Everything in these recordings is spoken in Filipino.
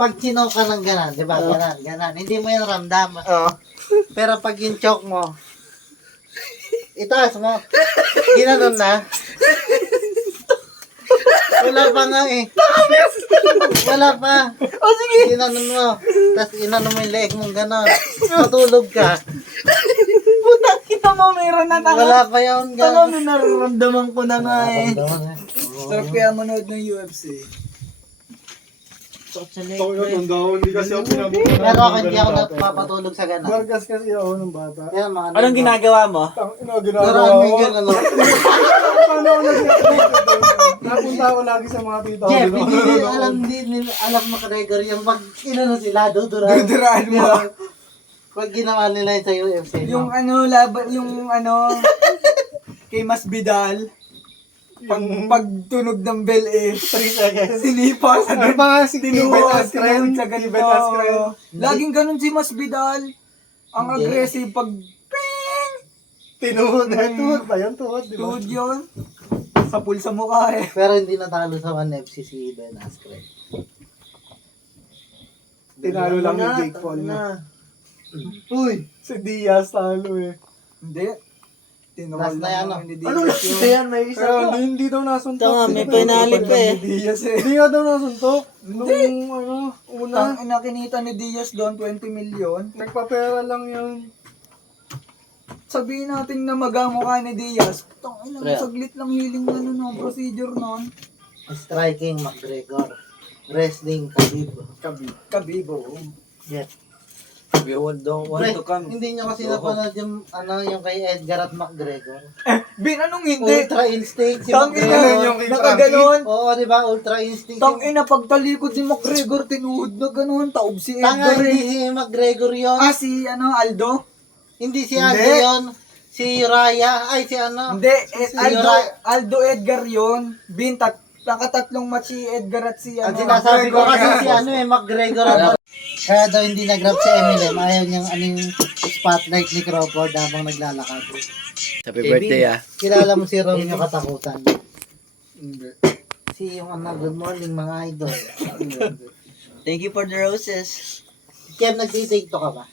Pag sinaw ka ng ganan, di ba? Ganan. Hindi mo yan ramdam. Pero pag yung choke mo, itaas mo. Ginanon na. Wala pa nga eh. Wala pa. O sige. Ginanon mo. Tapos inanon mo yung leeg mong ganon. Matulog ka. Putang kita mo, meron na tanga. Wala pa yun. Tanga na nararamdaman ko na nga eh. Oo. Sarap kaya manood ng UFC. Hindi kasi ako pinabukan. Pero ako hindi ako napapatulog sa ganon. Bargas kasi ako ng bata. Yan, mga Anong ginagawa mo? Ginagawa Maraming ko. ganon. Paano ako napunta ako lagi sa mga tita ko. Jeff, hindi nila alam McGregor yung pag inano sila, duduraan. Duduraan mo. Pag ginawa nila yun sa UFC. Yung ano, laban, yung ano, kay Mas Vidal. Pagtunog ng bell eh, 3 seconds. Sinipa sa Ano pa nga si Ben Askren? sa Si ganito. Ben Askren. Laging ganun si Mas Vidal. Ang Hindi. aggressive pag ping! Tinuhod na. Tuhod ba yun? Tuhod, di ba? Tuhod yun. Sa pulsa mukha eh. Pero hindi natalo sa 1FC si Ben Askren. Tinalo lang ni Jake Paul na. Uy, si Diaz talo eh. Hindi. Tinukol Last na yan, lang ni Ano Diaz lang yun. yan? May isa pa. Hindi daw nasuntok. Tama, may penalty pa eh. Diaz eh. Hindi nga daw nasuntok. Nung una. Tang ina kinita ni Diaz doon, 20 million. Nagpapera lang yun. Sabihin natin na magamukha ni Diaz. Tang ina, Pre. saglit lang hiling na ano, no, procedure nun. Striking McGregor. Wrestling Khabib. Kabibo. Yes. We don't Pre, hindi nyo kasi napanood yung, yung kay Edgar at McGregor. Bin, anong hindi? Ultra Instinct si Tang ina, McGregor. yung kay nakaganon. Oo, di ba? Ultra Instinct. Tang ina, pagtalikod si McGregor, tinuhod na ganun, taob si Tanga, Edgar hindi eh. si McGregor yun. Ah, si ano, Aldo? Hindi si Hindi. Aldo yun. Si Raya. Ay, si ano. Hindi, Si Aldo Edgar yun. Bin, nakatatlong match si Edgar at si Ang ano. sinasabi ko kasi si McGregor. Kaya daw hindi nag-grab si Eminem. Ayaw niyang yung spotlight ni Crawford habang naglalakad. Happy birthday Kilala mo si Romeo Katakutan? Hindi. Si yung good morning mga idol. Thank you for the roses. Kev, nag-take to ka ba?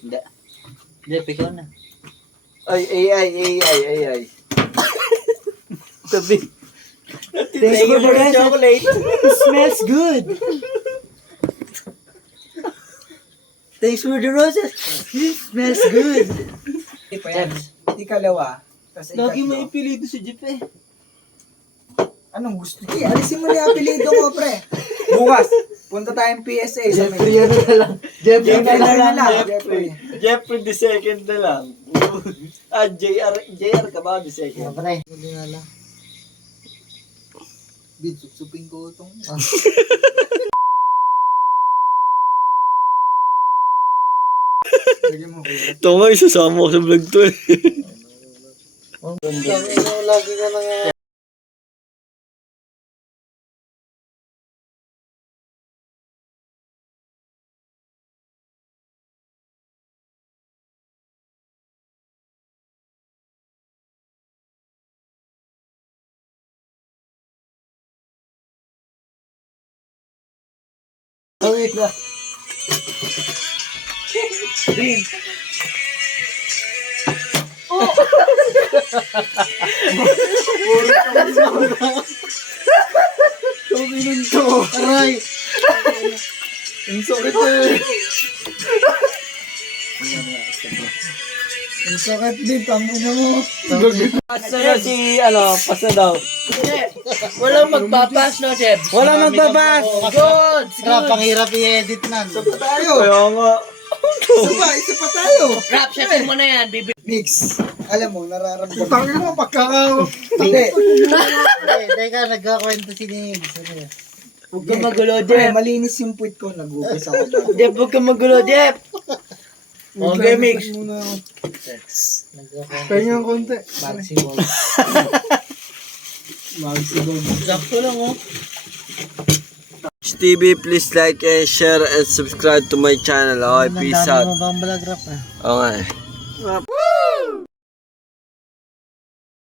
Hindi. Hindi, ikaw na. Ay. Sabi. Thank you for the chocolate. It smells good. Thanks for the roses. It smells good. Ikalawa. Tas Lagi mo ikatlo. ipilido si Jeep eh. Anong gusto? Sige, alisin mo na yung apelido mo, pre. Bukas, punta tayong PSA sa Jeffrey ano na lang. Jeffrey Jeffrey na lang. Jeffrey. Jeffrey the second na lang. JR ka ba the second? Pre, hindi na lang. Bid, supsupin ko itong... Lagyan mo ko. Ito nga, isasama ko sa vlog to eh. Lagi ka lang Wait na. Aray! Ang sakit eh. Ang sakit din, tangina mo. Pasa na si, pas na daw. Walang magpapas, no, Jeb? Walang magbabash. Good! Rap, ang hirap i-edit na. Tayo. Kaya nga. Isa pa tayo. Rap, setting mo na yan, bibi. Mix. Alam mo, nararamdaman. Tangin mo, pagkaka... Hindi. Teka, nagkakwento si Nibs. Huwag ka magulo, Pre, Jeff. malinis yung puwit ko. Nag-upis ako. Jeff, huwag ka magulo, Jeff. Okay, mix. Kaya ng konti. Maximum. Sakto lang, oh. TV, please like and share and subscribe to my channel. Okay, peace Ang dami out. mo bang vlog rap ah? Okay.